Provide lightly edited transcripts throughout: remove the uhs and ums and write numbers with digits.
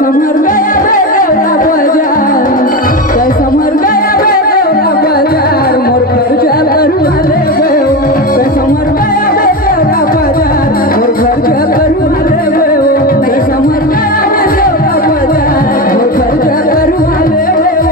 समर गया बेगौरा बाजार, कैसा मर गया बेगौरा बाजार, मोर खर्चा करुआ ले गयो, कैसा मर गया बेगौरा बाजार, मोर खर्चा करुआ ले गयो, कैसा मर गया बेगौरा बाजार, मोर खर्चा करुआ ले गयो।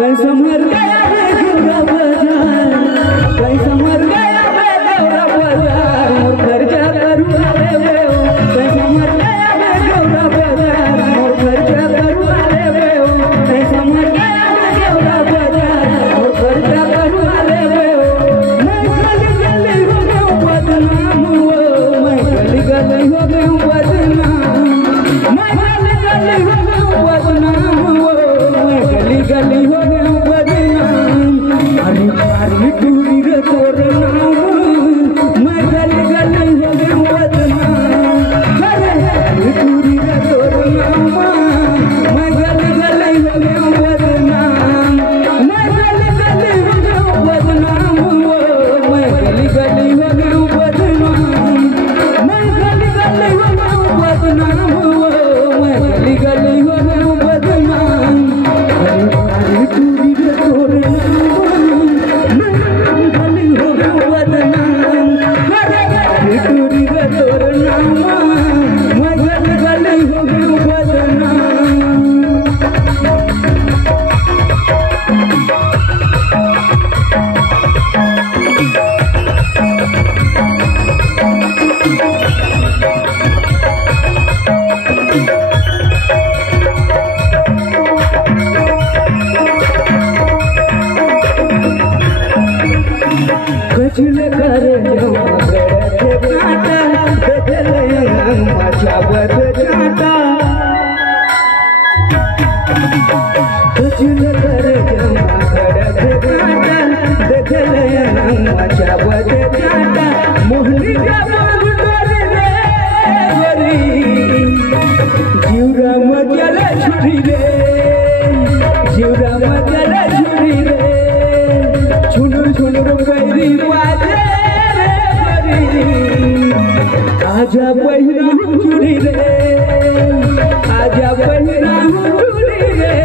कैसा मर गया बेगौरा बाजार, कैसा मर गया बेगौरा बाजार, मोर खर्चा करुआ ले गयो, कैसा मर गया बेगौरा बाजार, मोर खर्चा करुआ ले गयो, कैसा मर गया बेगौरा बाजार, मोर खर्चा करुआ ले गयो। मैं गली गली हो गयो बदनाम हो, मैं गली गली हो गयो बदनाम, मैं गली गली हो गयो बदनाम हो, मैं गली गली हो गयो बदनाम। अरे अरे टूरी रे तोर नाम, मैं गली गली हो गयो बदनाम। अरे अरे टूरी रे तोर नाम, मैं गली गली हो गयो बदनाम, मैं गली गली हो गयो बदनाम हो, मैं गली गली हो गयो बदनाम, मैं गली गली हो गयो बदनाम हो, मैं गली गली हो गयो बदनाम। अरे टूरी रे तोर नाम, मैं गली हो गयो बदनाम। अरे टूरी रे तोर नाम, मैं गली गली हो गयो बदनाम। कचले करे जमा करे काटा, देखले मचावत जाता। कचले करे जमा करे काटा, देखले मचावत जाता। मोहनी का बाग डोरी रे गोरी, जीवरा मचले छुरी रे, जीवरा मचले छुरी रे, छुनुर छुनुर बैरी बाजे रे बरी, आजा पहिरा चूड़ी रे, आजा पहिरा चूड़ी रे।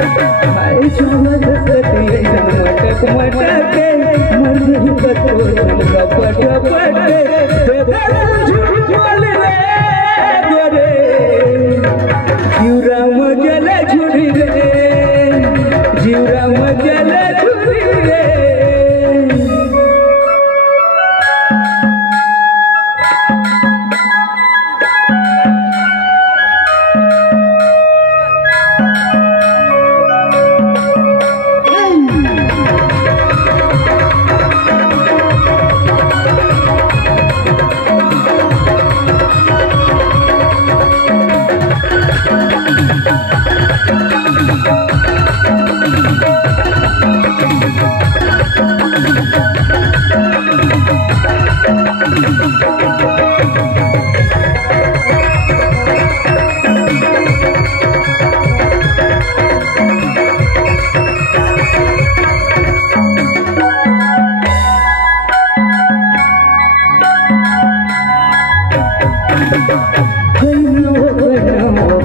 हाय चमक कती मटक मटके मर गई कतो झुमका पट पटे झूठ बोल रे गोरे जीवरा मजल झुरी रे जीवरा मजल झुरी रे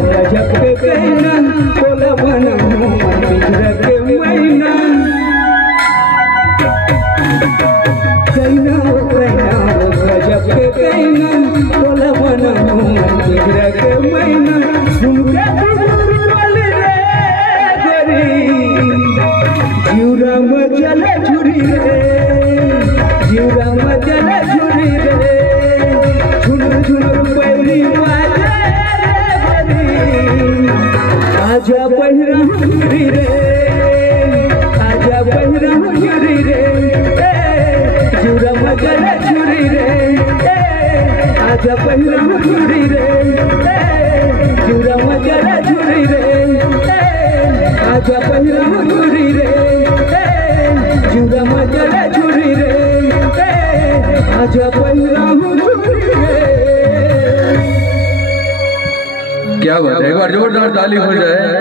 कहना बोला बना मित्र के मैना कहना गजब के कहना बोला बना मित्र के मैना सुन के बोल रे गोरी जीवरा मजल झुरी रे जीवरा मजल झुरी रे झुन झुन पैरी आजा पहिरा झुरी रे आजा पहिरा झुरी रे जीवरा मजल झुरी रे आजा पहिरा झुरी रे जीवरा मजल झुरी रे आजा पहिरा झुरी रे जीवरा मजल झुरी रे आजा पहिरा झुरी रे। क्या बात है, एक बार जोरदार ताली हो जाए।